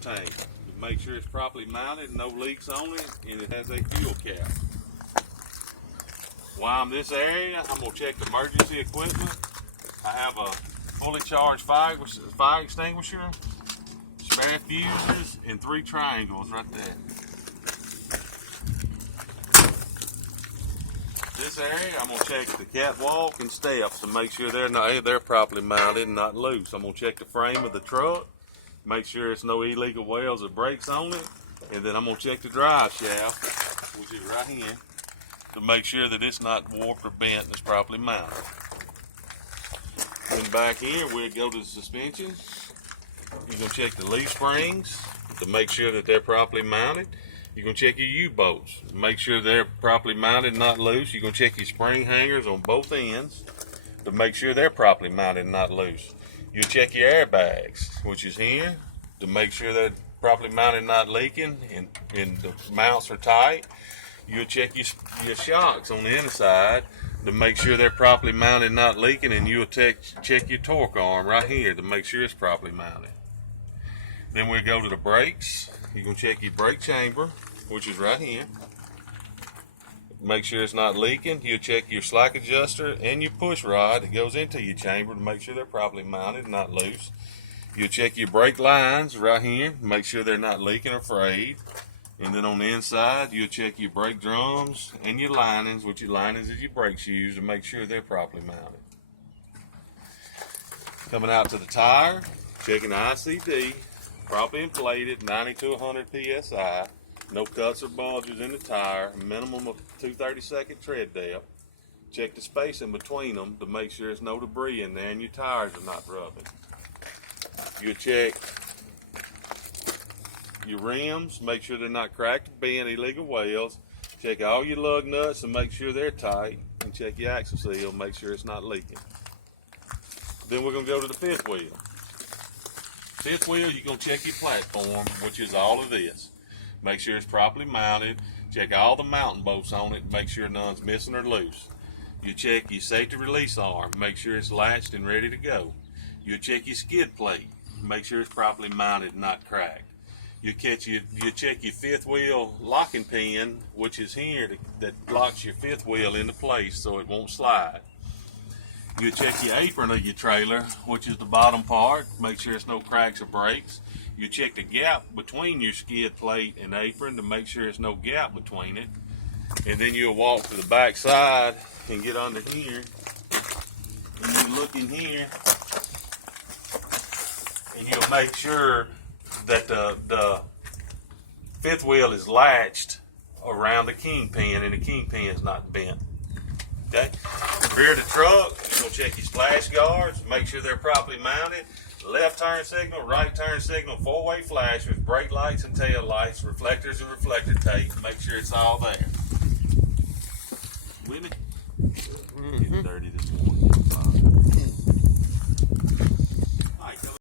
tank. Make sure it's properly mounted, no leaks on it, and it has a fuel cap. While I'm in this area, I'm going to check the emergency equipment. I have a fully charged fire extinguisher, spare fuses, and 3 triangles right there. This area, I'm going to check the catwalk and steps to make sure they're properly mounted and not loose. I'm going to check the frame of the truck, make sure there's no illegal welds or brakes on it, and then I'm going to check the drive shaft, which is right here, to make sure that it's not warped or bent and it's properly mounted. Then back here, we'll go to the suspension. You're going to check the leaf springs to make sure that they're properly mounted. You're going to check your U-bolts, make sure they're properly mounted and not loose. You're going to check your spring hangers on both ends to make sure they're properly mounted and not loose. You'll check your airbags, which is here, to make sure they're properly mounted and not leaking and the mounts are tight. You'll check your shocks on the inside to make sure they're properly mounted and not leaking, and you'll check your torque arm right here to make sure it's properly mounted. Then we'll go to the brakes. You're going to check your brake chamber, which is right here. Make sure it's not leaking. You'll check your slack adjuster and your push rod that goes into your chamber to make sure they're properly mounted and not loose. You'll check your brake lines right here, make sure they're not leaking or frayed. And then on the inside, you'll check your brake drums and your linings, which your linings is your brake shoes, to make sure they're properly mounted. Coming out to the tire, checking the ICD, properly inflated, 90 to 100 PSI, no cuts or bulges in the tire, minimum of 2/32 tread depth. Check the space in between them to make sure there's no debris in there and your tires are not rubbing. You'll check your rims, make sure they're not cracked or bent, illegal welds. Check all your lug nuts and make sure they're tight, and check your axle seal, make sure it's not leaking. Then we're going to go to the fifth wheel. Fifth wheel, you're going to check your platform, which is all of this. Make sure it's properly mounted. Check all the mounting bolts on it, make sure none's missing or loose. You check your safety release arm, make sure it's latched and ready to go. You'll check your skid plate, make sure it's properly mounted and not cracked. You check your fifth wheel locking pin, which is here, that locks your fifth wheel into place so it won't slide. You check your apron of your trailer, which is the bottom part, make sure there's no cracks or breaks. You check the gap between your skid plate and apron to make sure there's no gap between it. And then you'll walk to the back side and get under here. And you look in here and you'll make sure that the fifth wheel is latched around the kingpin and the kingpin is not bent. Okay? Rear of the truck, you're going to check your splash guards, make sure they're properly mounted. Left turn signal, right turn signal, 4-way flashers, brake lights and tail lights, reflectors and reflector tape. Make sure it's all there. With me? Getting dirty this morning.